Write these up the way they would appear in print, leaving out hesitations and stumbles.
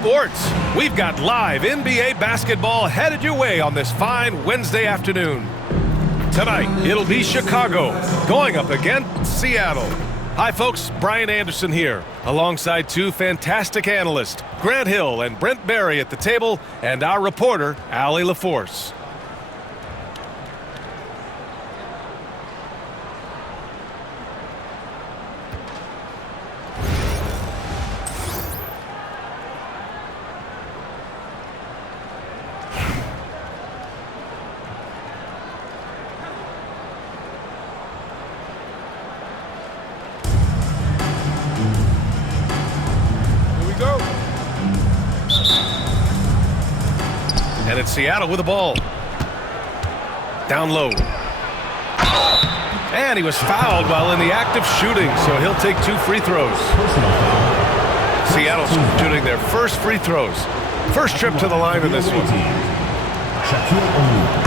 sports. We've got live NBA basketball headed your way on this fine Wednesday afternoon. Tonight, it'll be Chicago going up against Seattle. Hi, folks. Brian Anderson here, alongside two fantastic analysts, Grant Hill and Brent Barry at the table, and our reporter, Allie LaForce. And it's Seattle with the ball. Down low. And he was fouled while in the act of shooting, so he'll take 2 free throws. Seattle's shooting their first free throws. First trip to the line in this one.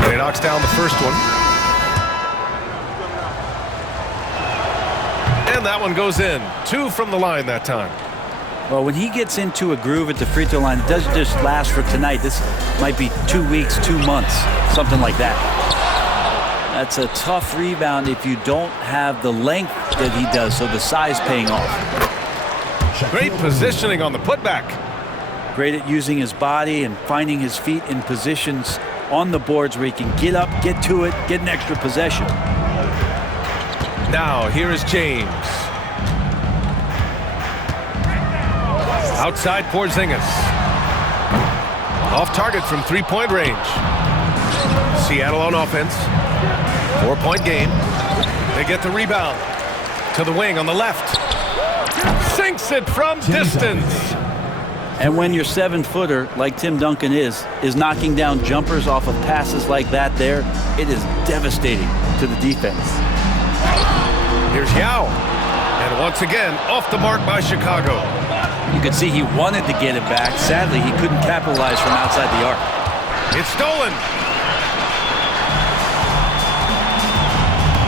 And he knocks down the first one. And that one goes in. 2 from the line that time. Well, when he gets into a groove at the free throw line, it doesn't just last for tonight. This might be 2 weeks, 2 months, something like that. That's a tough rebound if you don't have the length that he does, so the size paying off. Great positioning on the putback. Great at using his body and finding his feet in positions on the boards where he can get up, get to it, get an extra possession. Now, here is James. Outside Porzingis. Off target from three-point range. Seattle on offense. 4-point game. They get the rebound. To the wing on the left. Sinks it from distance. And when your 7-footer, like Tim Duncan is knocking down jumpers off of passes like that there, it is devastating to the defense. Here's Yao. And once again, off the mark by Chicago. You could see he wanted to get it back. Sadly, he couldn't capitalize from outside the arc. It's stolen.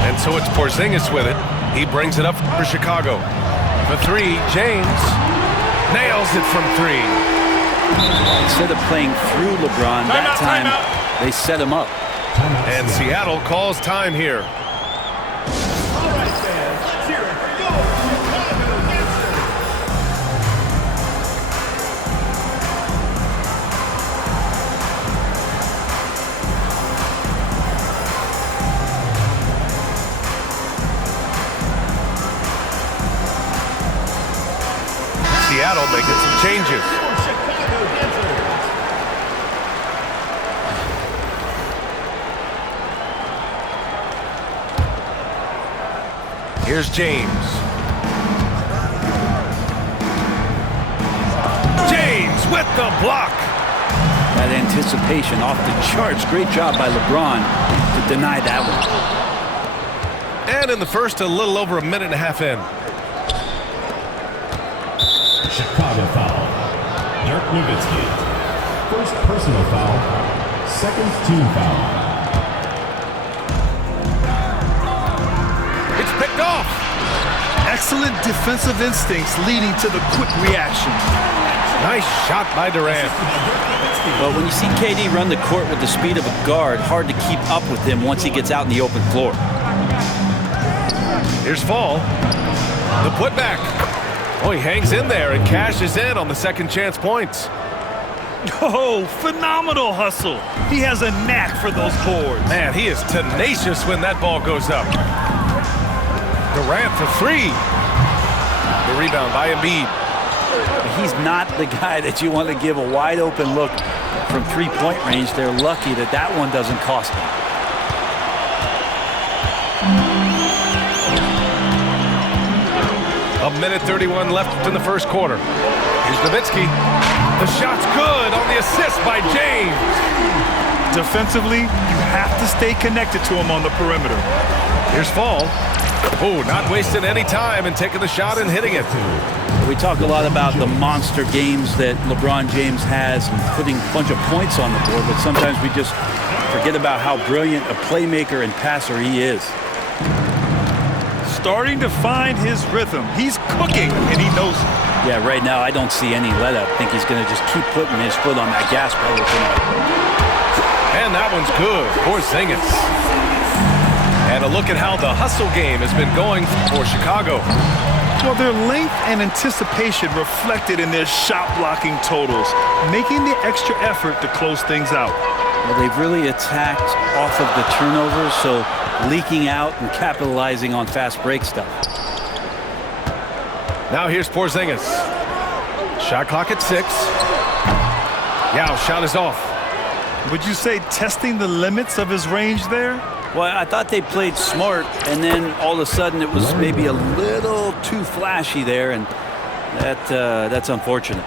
And so it's Porzingis with it. He brings it up for Chicago. For 3, James nails it from 3. Instead of playing through LeBron, that time they set him up. And Seattle calls time here. Seattle making some changes. Here's James. James with the block. That anticipation off the charts. Great job by LeBron to deny that one. And in the first, a little over a minute and a half in. Chicago foul. Dirk Nowitzki. First personal foul. Second team foul. It's picked off. Excellent defensive instincts leading to the quick reaction. Nice shot by Durant. But when you see KD run the court with the speed of a guard, hard to keep up with him once he gets out in the open floor. Here's Fall. The putback. Oh, he hangs in there and cashes in on the second chance points. Oh, phenomenal hustle. He has a knack for those boards. Man, he is tenacious when that ball goes up. Durant for 3. The rebound by Embiid. He's not the guy that you want to give a wide open look from 3-point range. They're lucky that that one doesn't cost them. A minute 31 left in the first quarter. Here's Nowitzki. The shot's good on the assist by James. Defensively, you have to stay connected to him on the perimeter. Here's Fall. Oh, not wasting any time and taking the shot and hitting it. We talk a lot about the monster games that LeBron James has and putting a bunch of points on the board, but sometimes we just forget about how brilliant a playmaker and passer he is. Starting to find his rhythm. He's cooking, and he knows it. Yeah, right now I don't see any let-up. I think he's going to just keep putting his foot on that gas pedal tonight. And that one's good. Porzingis. And a look at how the hustle game has been going for Chicago. Well, their length and anticipation reflected in their shot blocking totals, making the extra effort to close things out. Well, they've really attacked off of the turnovers, so leaking out and capitalizing on fast break stuff. Now here's Porzingis. Shot clock at 6. Yao, shot is off. Would you say testing the limits of his range there? Well, I thought they played smart, and then all of a sudden it was maybe a little too flashy there, and that's unfortunate.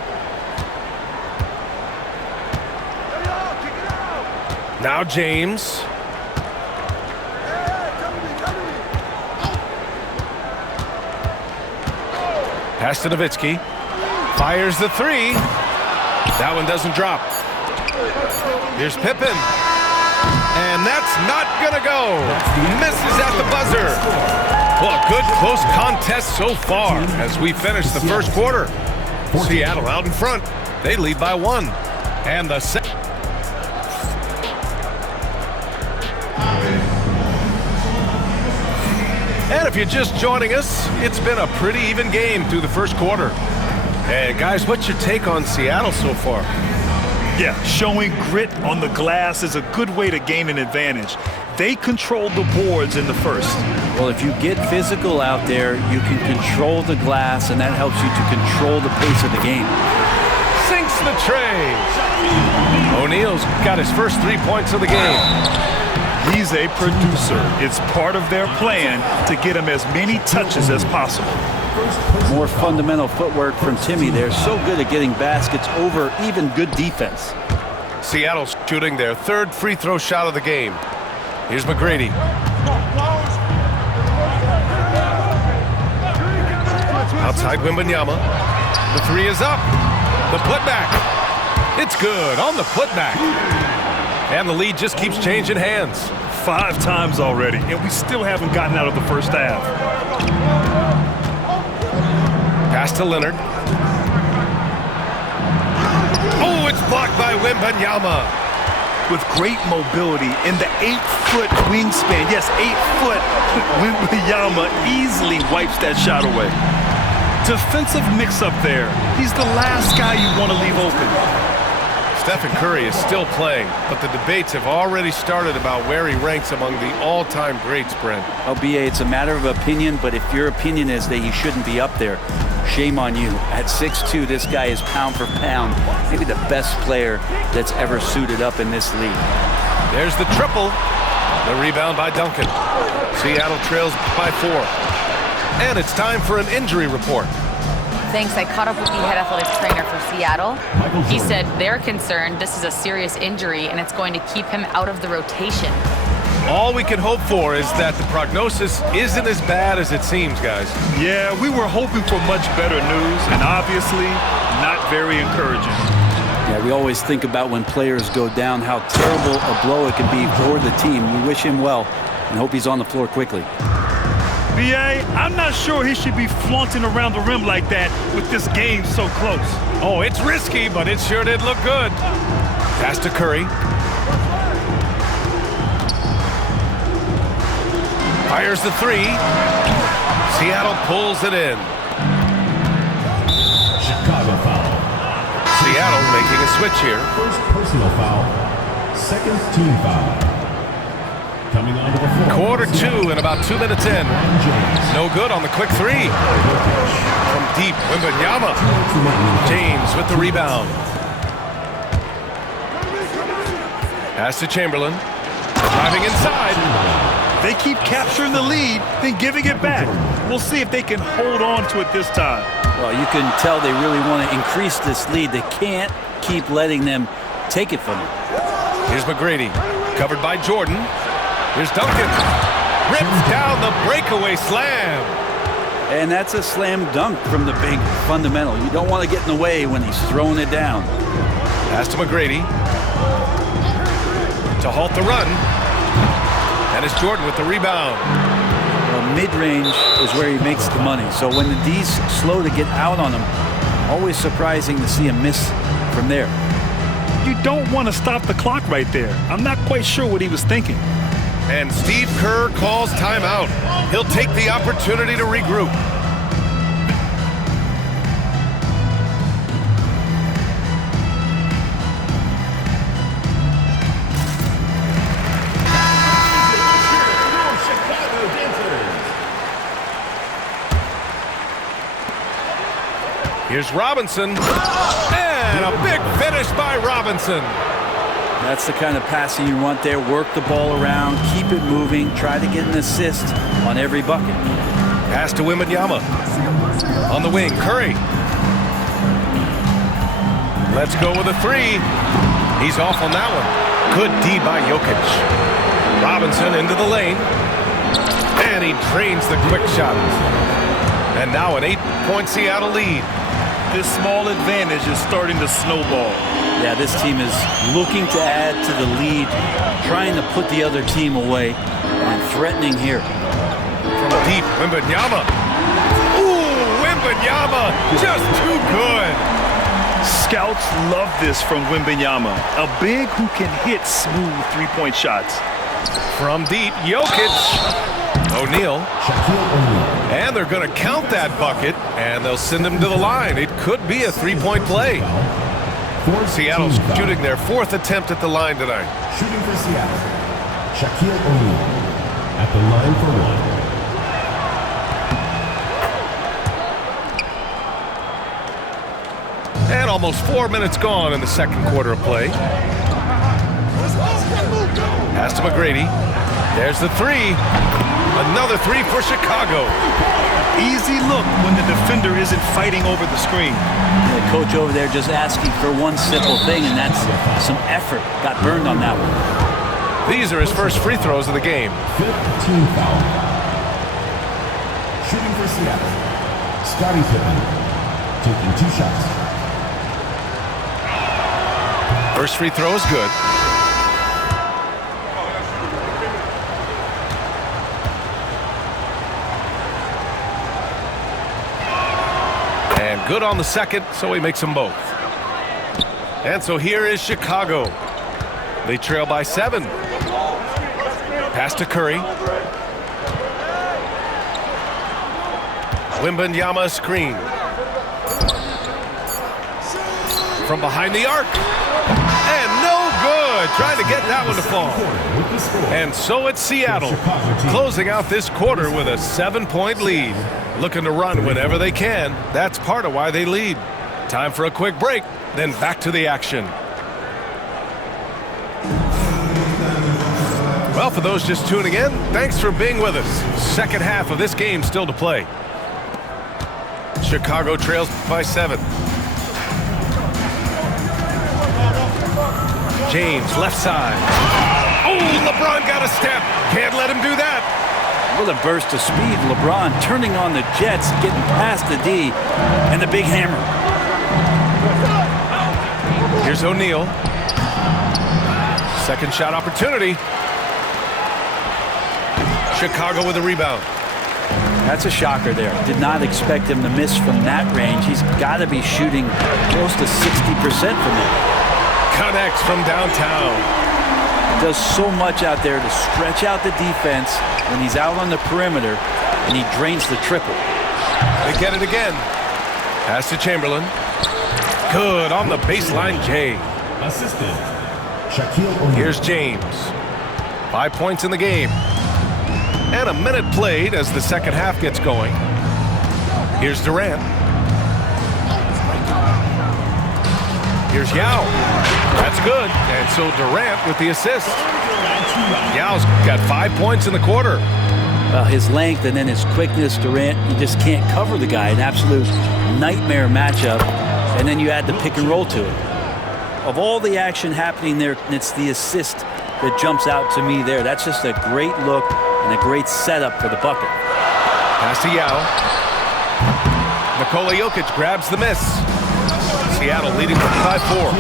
Now James. Pass to Nowitzki. Fires the 3. That one doesn't drop. Here's Pippen. And that's not gonna go. Misses at the buzzer. Well, good close contest so far as we finish the first quarter. Seattle out in front. They lead by 1. And the second. And if you're just joining us, it's been a pretty even game through the first quarter. Hey, guys, what's your take on Seattle so far? Yeah, showing grit on the glass is a good way to gain an advantage. They controlled the boards in the first. Well, if you get physical out there, you can control the glass, and that helps you to control the pace of the game. Sinks the tray. O'Neal's got his first 3 points of the game. He's a producer. It's part of their plan to get him as many touches as possible. More fundamental footwork from Timmy there. So good at getting baskets over even good defense. Seattle's shooting their 3rd free throw shot of the game. Here's McGrady. Outside Wembanyama. The 3 is up. The putback. It's good on the putback. And the lead just keeps changing hands. 5 times already, and we still haven't gotten out of the first half. Pass to Leonard. Oh, it's blocked by Wembanyama. With great mobility in the 8-foot wingspan. Yes, 8-foot. Wembanyama easily wipes that shot away. Defensive mix-up there. He's the last guy you want to leave open. Stephen Curry is still playing, but the debates have already started about where he ranks among the all-time greats, Brent. LBA, it's a matter of opinion, but if your opinion is that he shouldn't be up there, shame on you. At 6'2", this guy is pound for pound, maybe the best player that's ever suited up in this league. There's the triple. The rebound by Duncan. Seattle trails by 4. And it's time for an injury report. Thanks. I caught up with the head athletic trainer for Seattle. He said they're concerned this is a serious injury and it's going to keep him out of the rotation. All we can hope for is that the prognosis isn't as bad as it seems, guys. Yeah, we were hoping for much better news, and obviously not very encouraging. Yeah, we always think about when players go down, how terrible a blow it can be for the team. We wish him well and hope he's on the floor quickly. B.A., I'm not sure he should be flaunting around the rim like that with this game so close. Oh, it's risky, but it sure did look good. Pass to Curry. Fires the 3. Seattle pulls it in. Chicago foul. Seattle making a switch here. First personal foul. Second team foul. Coming onto the floor. Quarter 2 and about 2 minutes in. No good on the quick 3. From deep, Wembanyama. James with the rebound. Pass to Chamberlain. Driving inside. They keep capturing the lead, then giving it back. We'll see if they can hold on to it this time. Well, you can tell they really want to increase this lead. They can't keep letting them take it from them. Here's McGrady. Covered by Jordan. Here's Duncan. Rips down the breakaway slam. And that's a slam dunk from the big fundamental. You don't want to get in the way when he's throwing it down. Pass to McGrady. To halt the run. And it's Jordan with the rebound. Well, mid-range is where he makes the money. So when the D's slow to get out on him, Always surprising to see him miss from there. You don't want to stop the clock right there. I'm not quite sure what he was thinking. And Steve Kerr calls timeout. He'll take the opportunity to regroup. Here's Robinson, and a big finish by Robinson. That's the kind of passing you want there. Work the ball around, keep it moving, try to get an assist on every bucket. Pass to Wembanyama. On the wing, Curry. Let's go with a three. He's off on that one. Good D by Jokic. Robinson into the lane. And he drains the quick shot. And now an 8-point Seattle lead. This small advantage is starting to snowball. Yeah, this team is looking to add to the lead, trying to put the other team away, and threatening here. From deep, Wembanyama. Ooh, Wembanyama, just too good. Scouts love this from Wembanyama, a big who can hit smooth three-point shots. From deep, Jokic. O'Neal. And they're going to count that bucket, and they'll send him to the line. It could be a three-point play. Seattle's shooting their fourth attempt at the line tonight. Shooting for Seattle, Shaquille O'Neal at the line for one. And almost 4 minutes gone in the second quarter of play. Pass to McGrady. There's the three. Another three for Chicago. Easy look when the defender isn't fighting over the screen. The coach over there just asking for one simple thing, and that's some effort. Got burned on that one. These are his first free throws of the game. Fifth team foul. Shooting for Seattle, Scottie Pippen taking 2 shots. First free throw is good. And good on the second, so he makes them both. And so here is Chicago. They trail by 7. Pass to Curry. Wembanyama screen. From behind the arc. And no good. Trying to get that one to fall. And so it's Seattle closing out this quarter with a 7-point lead. Looking to run whenever they can. That's part of why they lead. Time for a quick break, then back to the action. Well, for those just tuning in, thanks for being with us. Second half of this game still to play. Chicago trails by 7. James, left side. Oh, LeBron got a step. Can't let him do that. With a burst of speed, LeBron turning on the Jets, getting past the D, and the big hammer. Here's O'Neal. Second shot opportunity. Chicago with a rebound. That's a shocker there. Did not expect him to miss from that range. He's got to be shooting close to 60% from there. Connects from downtown. Does so much out there to stretch out the defense when he's out on the perimeter, and he drains the triple. They get it again. Pass to Chamberlain. Good on the baseline, Jay. Assistant, Shaquille O'Neal. Here's James. 5 points in the game. And a minute played as the second half gets going. Here's Durant. Here's Yao. That's good. And so Durant with the assist. Yao's got 5 points in the quarter. Well, his length and then his quickness, Durant, you just can't cover the guy. An absolute nightmare matchup. And then you add the pick and roll to it. Of all the action happening there, it's the assist that jumps out to me there. That's just a great look and a great setup for the bucket. Pass to Yao. Nikola Jokic grabs the miss. Seattle leading by 4.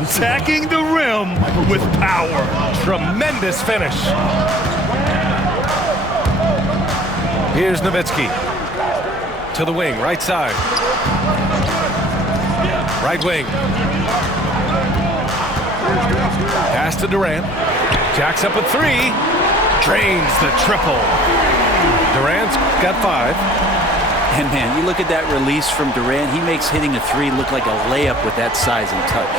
Attacking the rim with power. Tremendous finish. Here's Nowitzki. To the wing, right side. Right wing. Pass to Durant. Jacks up a three. Drains the triple. Durant's got 5. And man, you look at that release from Durant. He makes hitting a three look like a layup with that size and touch.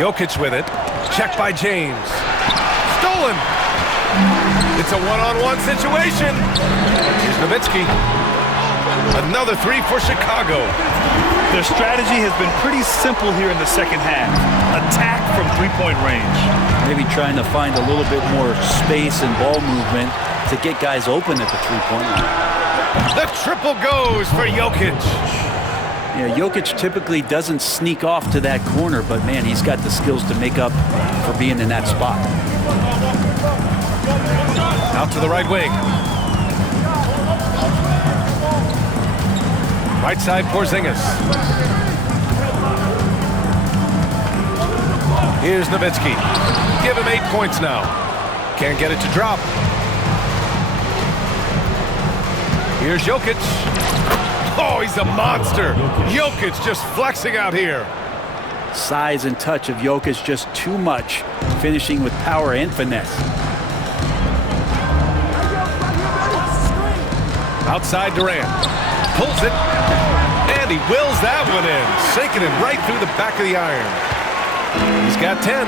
Jokic with it. Checked by James. Stolen. It's a one-on-one situation. Here's Nowitzki. Another three for Chicago. Their strategy has been pretty simple here in the second half. Attack from three-point range. Maybe trying to find a little bit more space and ball movement to get guys open at the three-point line. The triple goes for Jokic. Yeah, Jokic typically doesn't sneak off to that corner, but man, he's got the skills to make up for being in that spot. Out to the right wing. Right side, Porzingis. Here's Nowitzki. Give him 8 points now. Can't get it to drop. Here's Jokic. Oh, he's a monster. Jokic just flexing out here. Size and touch of Jokic just too much, finishing with power and finesse. Outside Durant. Pulls it. And he wills that one in. Sinking it right through the back of the iron. He's got 10.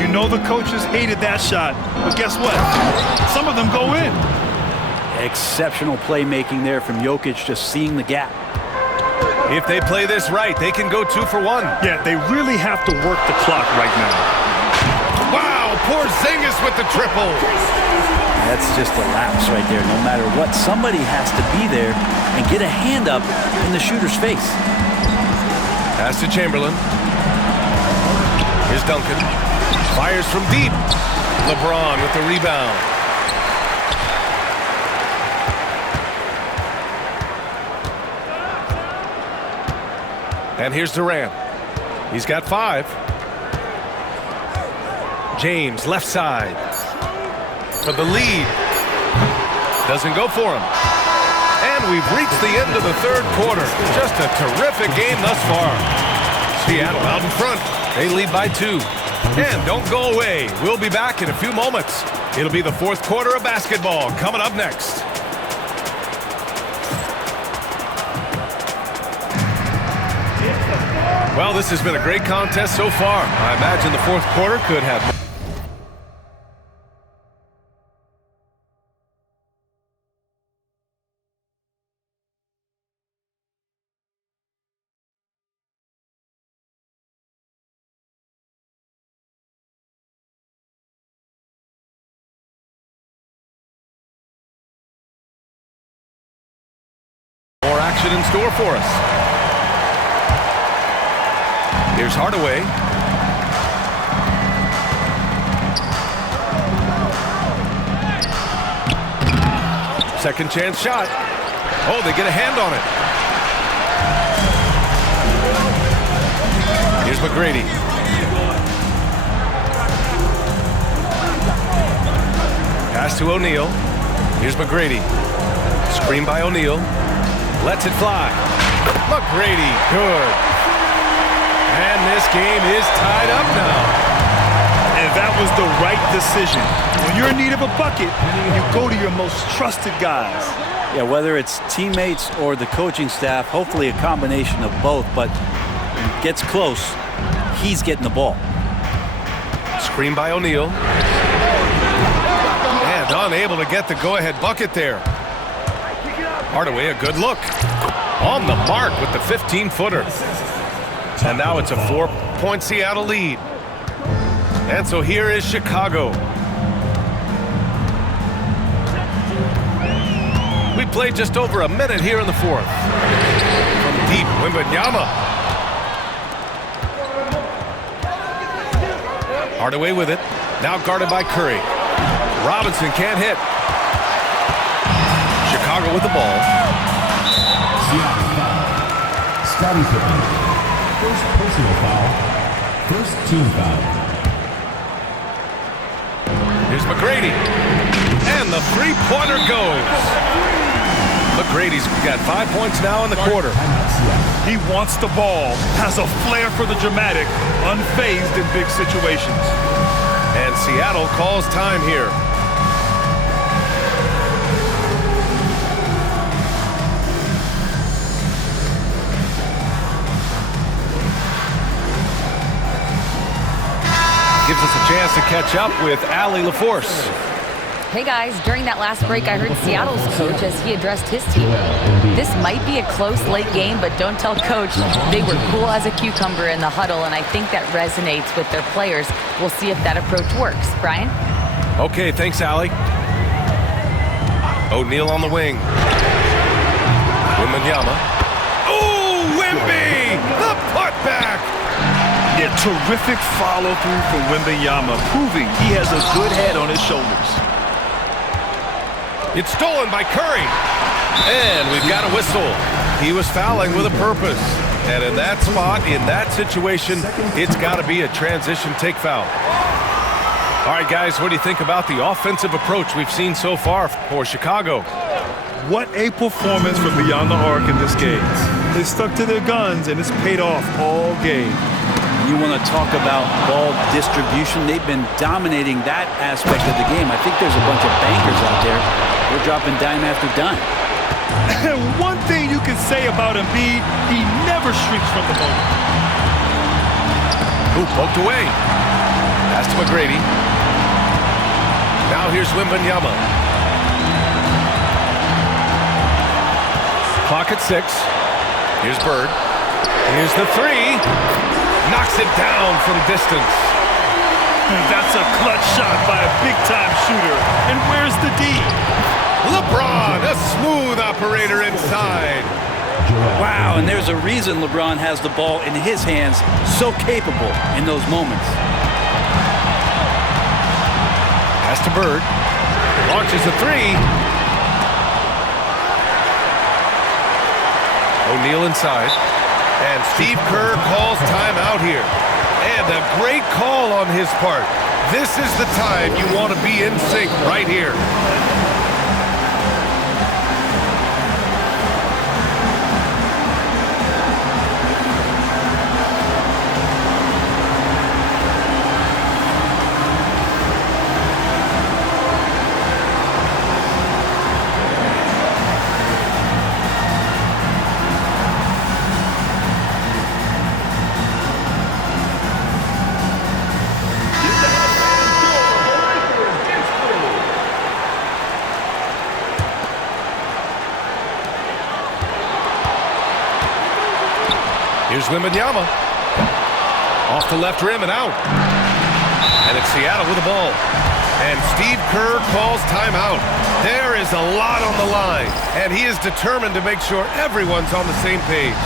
You know the coaches hated that shot. But guess what? Some of them go in. Exceptional playmaking there from Jokic, just seeing the gap. If they play this right, they can go 2 for 1. Yeah, they really have to work the clock right now. Wow, Porzingis with the triple. That's just a lapse right there. No matter what, somebody has to be there and get a hand up in the shooter's face. Pass to Chamberlain. Here's Duncan. Fires from deep. LeBron with the rebound. And here's Durant. He's got 5. James, left side. For the lead. Doesn't go for him. And we've reached the end of the third quarter. Just a terrific game thus far. Seattle out in front. They lead by 2. And don't go away. We'll be back in a few moments. It'll be the fourth quarter of basketball coming up next. Well, this has been a great contest so far. I imagine the fourth quarter could have more. Action in store for us. Here's Hardaway. Second chance shot. Oh, they get a hand on it. Here's McGrady. Pass to O'Neal. Here's McGrady. Screen by O'Neal. Lets it fly. McGrady, good. And this game is tied up now. And that was the right decision. When you're in need of a bucket, you go to your most trusted guys. Yeah, whether it's teammates or the coaching staff, hopefully a combination of both, but when it gets close, he's getting the ball. Screen by O'Neal. And unable to get the go-ahead bucket there. Hardaway, a good look. On the mark with the 15-footer. And now it's a 4-point Seattle lead. And so here is Chicago. We played just over a minute here in the fourth. From deep, Wembanyama. Hardaway with it. Now guarded by Curry. Robinson can't hit. Chicago with the ball. Seattle foul. Scottie Pippen. First personal foul. First team foul. Here's McGrady. And the three-pointer goes. McGrady's got 5 points now in the quarter. He wants the ball, has a flair for the dramatic, unfazed in big situations. And Seattle calls time here. Gives us a chance to catch up with Allie LaForce. Hey guys, during that last break, I heard Seattle's coach as he addressed his team. This might be a close late game, but don't tell coach. They were cool as a cucumber in the huddle, and I think that resonates with their players. We'll see if that approach works. Brian? Okay, thanks, Allie. O'Neal on the wing. Wembanyama. Oh, Wemby! The putback! Yeah, terrific follow-through from Wembanyama, proving he has a good head on his shoulders. It's stolen by Curry. And we've got a whistle. He was fouling with a purpose. And in that spot, in that situation, it's got to be a transition take foul. All right, guys, what do you think about the offensive approach we've seen so far for Chicago? What a performance from beyond the arc in this game. They stuck to their guns, and it's paid off all game. You want to talk about ball distribution. They've been dominating that aspect of the game. I think there's a bunch of bankers out there. They're dropping dime after dime. And one thing you can say about Embiid, he never shrinks from the moment. Ooh, poked away. Pass to McGrady. Now here's Wembanyama. Clock at 6. Here's Bird. Here's the three. Knocks it down from distance. That's a clutch shot by a big-time shooter. And where's the D? LeBron, a smooth operator inside. Wow, and there's a reason LeBron has the ball in his hands, so capable in those moments. Pass to Bird. Launches a three. O'Neal inside. And Steve Kerr calls timeout here. And a great call on his part. This is the time you want to be in sync right here. Here's Wembanyama. Off the left rim and out. And it's Seattle with the ball. And Steve Kerr calls timeout. There is a lot on the line. And he is determined to make sure everyone's on the same page.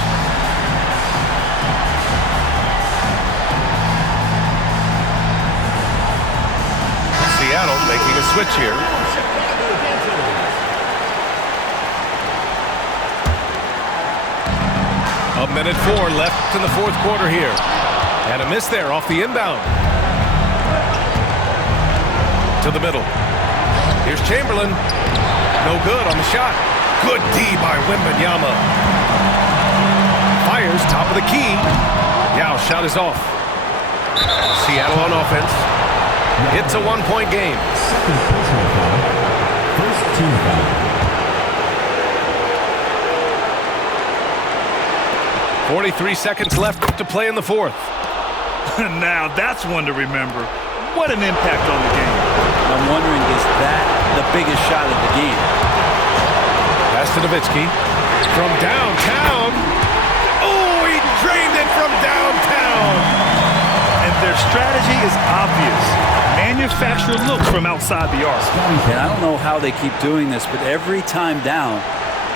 Seattle making a switch here. A minute 4 left in the fourth quarter here. And a miss there off the inbound. To the middle. Here's Chamberlain. No good on the shot. Good D by Wembanyama. Fires top of the key. Now shot is off. Seattle on offense. It's a one-point game. Second personal foul. First team foul. 43 seconds left to play in the fourth. Now that's one to remember. What an impact on the game. I'm wondering, is that the biggest shot of the game? Pass to Nowitzki. From downtown. Oh, he drained it from downtown. And their strategy is obvious. Manufacture looks from outside the arc. And I don't know how they keep doing this, but every time down,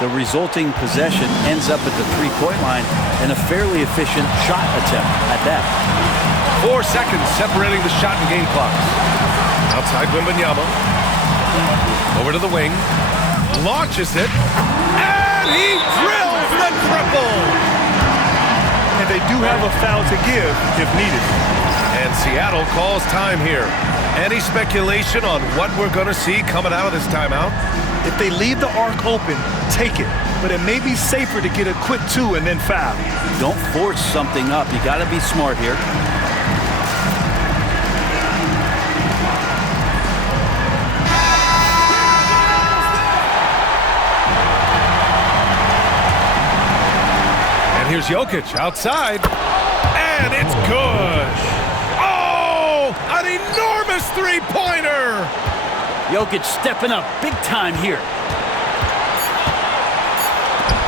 the resulting possession ends up at the three-point line and a fairly efficient shot attempt at that. 4 seconds separating the shot and game clocks. Outside Wembanyama. Over to the wing. Launches it. And he drills the triple. And they do have a foul to give if needed. And Seattle calls time here. Any speculation on what we're going to see coming out of this timeout? If they leave the arc open, take it. But it may be safer to get a quick 2 and then foul. Don't force something up. You got to be smart here. And here's Jokic outside. And it's good. Oh, an enormous three-pointer. Jokic stepping up big time here.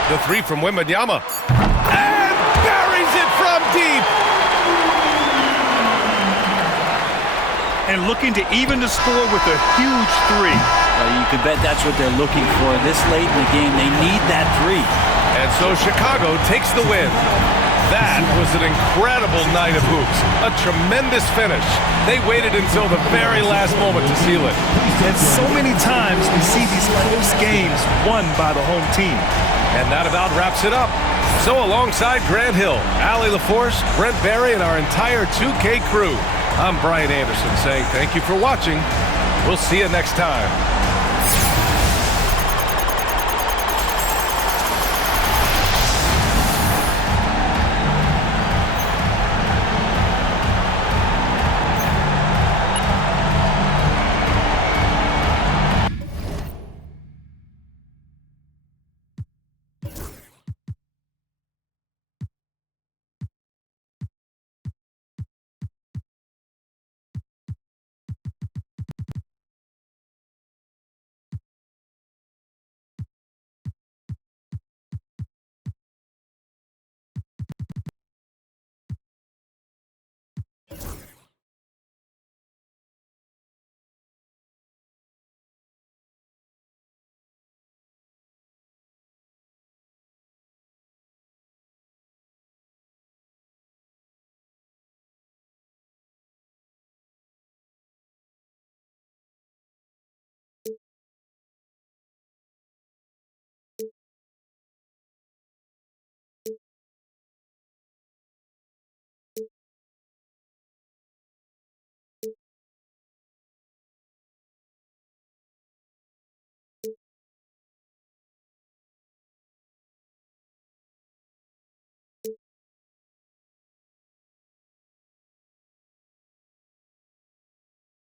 The three from Myteam. And buries it from deep. And looking to even the score with a huge 3. You can bet that's what they're looking for. This late in the game, they need that 3. And so Chicago takes the win. That was an incredible night of hoops. A tremendous finish. They waited until the very last moment to seal it. And so many times we see these close games won by the home team. And that about wraps it up. So alongside Grant Hill, Allie LaForce, Brent Barry, and our entire 2K crew, I'm Brian Anderson saying thank you for watching. We'll see you next time.